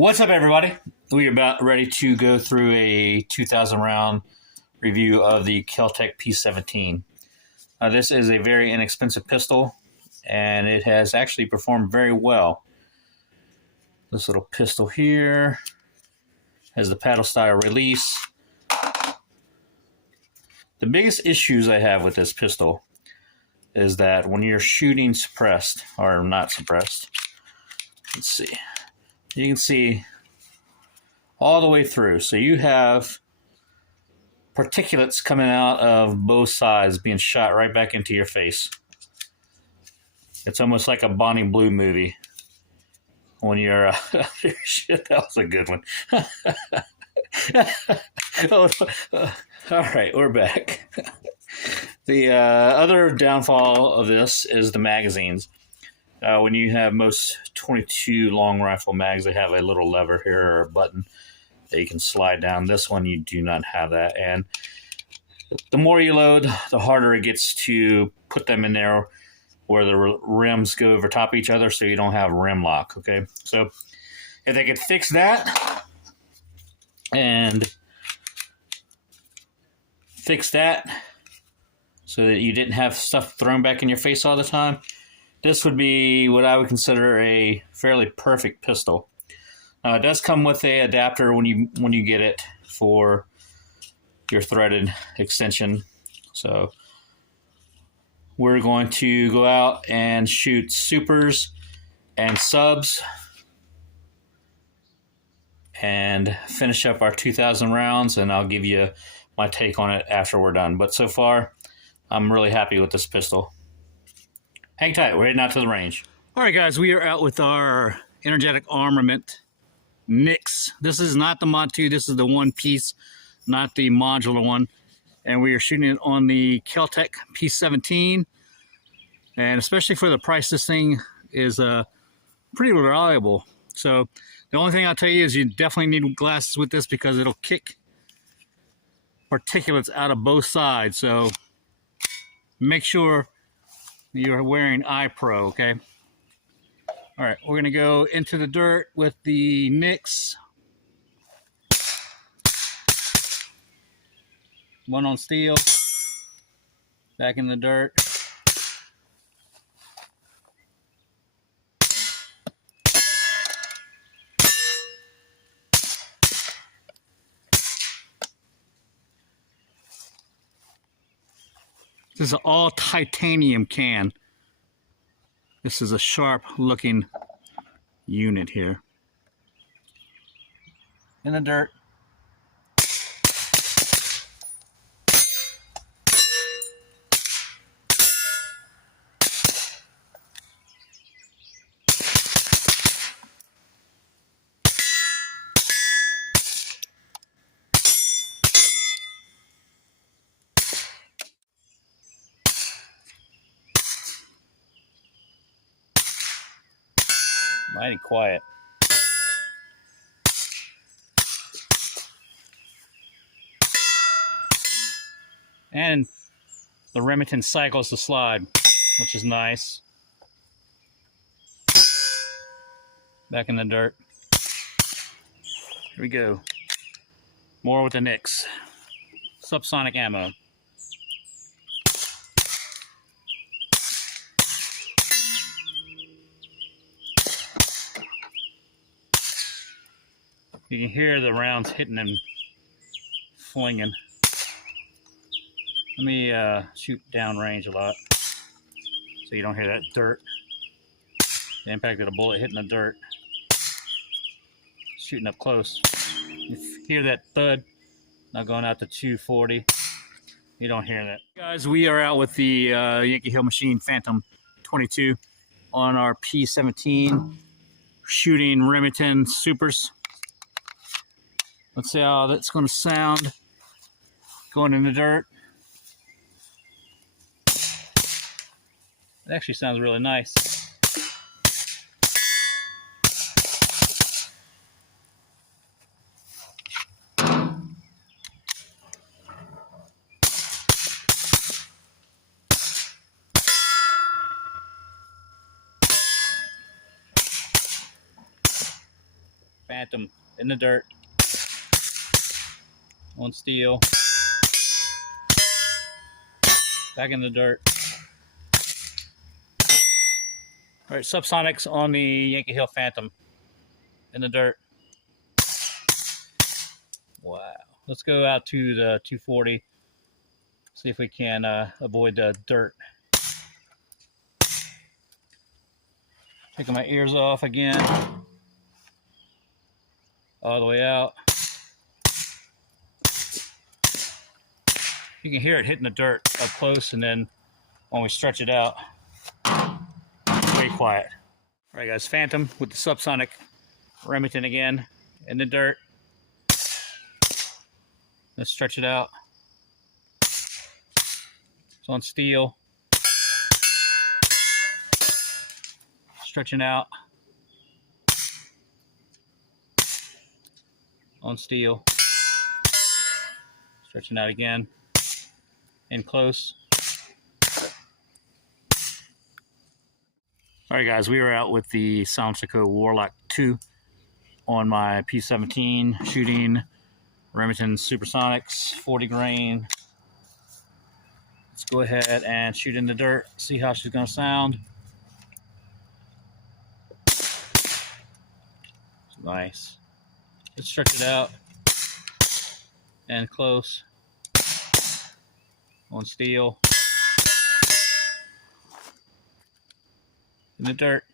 What's up, everybody? We are about ready to go through a 2,000 round review of the Kel-Tec P17. This is a very inexpensive pistol, and it has actually performed very well. This little pistol here has the paddle style release. The biggest issues I have with this pistol is that when you're shooting suppressed, or not suppressed, let's see. You can see all the way through. So you have particulates coming out of both sides being shot right back into your face. It's almost like a Bonnie Blue movie when you're shit, that was a good one. All right, we're back. The other downfall of this is the magazines. When you have most 22 long rifle mags, they have a little lever here or a button that you can slide down. This one, you do not have that. And the more you load, the harder it gets to put them in there where the rims go over top of each other so you don't have rim lock, okay? So if they could fix that and fix that so that you didn't have stuff thrown back in your face all the time, this would be what I would consider a fairly perfect pistol. Now, it does come with an adapter when you get it for your threaded extension. So we're going to go out and shoot supers and subs and finish up our 2,000 rounds, and I'll give you my take on it after we're done. But so far, I'm really happy with this pistol. Hang tight, we're heading out to the range. All right, guys, we are out with our Energetic Armament NICS. This is not the Mod 2, this is the one piece, not the modular one. And we are shooting it on the Kel-Tec P17. And especially for the price, this thing is pretty reliable. So the only thing I'll tell you is you definitely need glasses with this because it'll kick particulates out of both sides. So make sure you're wearing eye pro, okay? All right, we're gonna go into the dirt with the NICS. One on steel, back in the dirt. This is an all titanium can. This is a sharp looking unit here. In the dirt. Mighty quiet. And the Remington cycles the slide, which is nice. Back in the dirt. Here we go. More with the NICS. Subsonic ammo. You can hear the rounds hitting and flinging. Let me shoot downrange a lot so you don't hear that dirt. The impact of the bullet hitting the dirt. Shooting up close. You hear that thud, not going out to 240. You don't hear that. Guys, we are out with the Yankee Hill Phantom 22 on our P17, shooting Remington supers. Let's see how that's going to sound going in the dirt. It actually sounds really nice. Phantom in the dirt, on steel, back in the dirt. All right, subsonics on the Yankee Hill Phantom in the dirt. Wow. Let's go out to the 240, see if we can avoid the dirt. Taking my ears off again, all the way out. You can hear it hitting the dirt up close, and then when we stretch it out, way quiet. All right, guys, Phantom with the subsonic Remington again in the dirt. Let's stretch it out. It's on steel. Stretching out. On steel. Stretching out again. In close. All right, guys, we were out with the SilencerCo Warlock 2 on my P17, shooting Remington Supersonics, 40 grain. Let's go ahead and shoot in the dirt, see how she's going to sound. Nice. Let's stretch it out and close on steel in the dirt.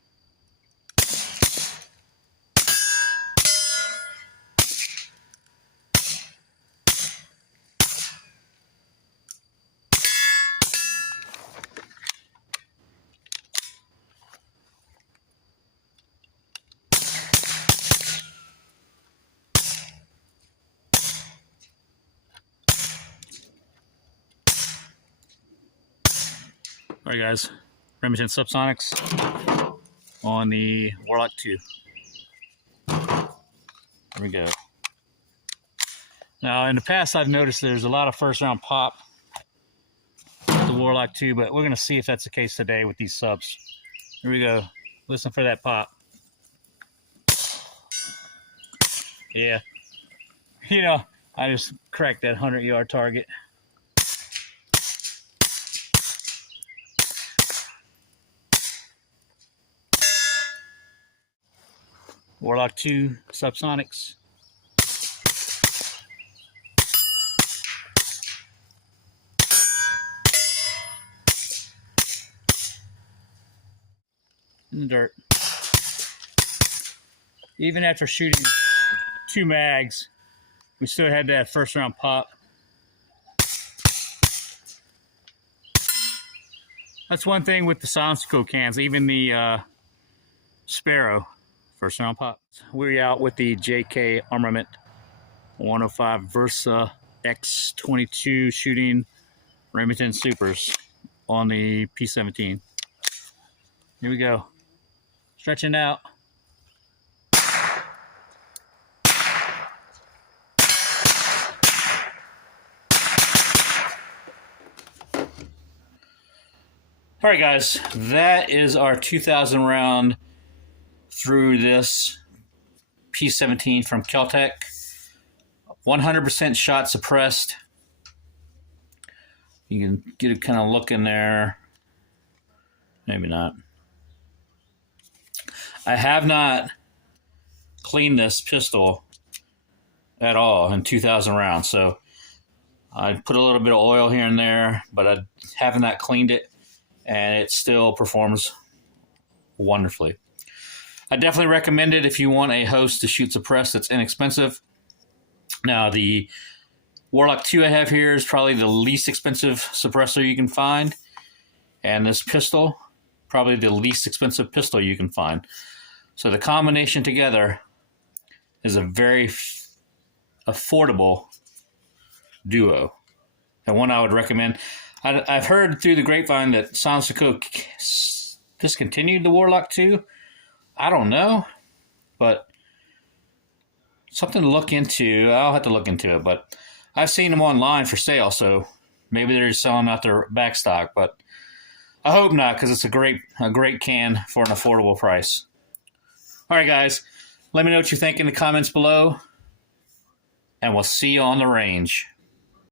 All right, guys, Remington Subsonics on the Warlock 2. There we go. Now, in the past, I've noticed there's a lot of first round pop with the Warlock 2, but we're going to see if that's the case today with these subs. Here we go. Listen for that pop. Yeah. You know, I just cracked that 100-yard target. Warlock 2 Subsonics. In the dirt. Even after shooting 2 mags, we still had that first round pop. That's one thing with the SilencerCo cans, even the Sparrow. First round pop. We're out with the JK Armament 105 Versa X22 shooting Remington Supers on the P17. Here we go. Stretching out. All right, guys, that is our 2,000 round through this P17 from Kel-Tec. 100% shot suppressed. You can get a kind of look in there. Maybe not. I have not cleaned this pistol at all in 2,000 rounds. So I put a little bit of oil here and there, but I have not cleaned it, and it still performs wonderfully. I definitely recommend it if you want a hose to shoot suppressed that's inexpensive. Now, the Warlock 2 I have here is probably the least expensive suppressor you can find. And this pistol, probably the least expensive pistol you can find. So the combination together is a very affordable duo. And one I would recommend. I've heard through the grapevine that SilencerCo discontinued the Warlock 2. I don't know, but something to look into. I'll have to look into it, but I've seen them online for sale, so maybe they're selling out their back stock, but I hope not, because it's a great can for an affordable price. All right, guys, Let me know what you think in the comments below, and we'll see you on the range.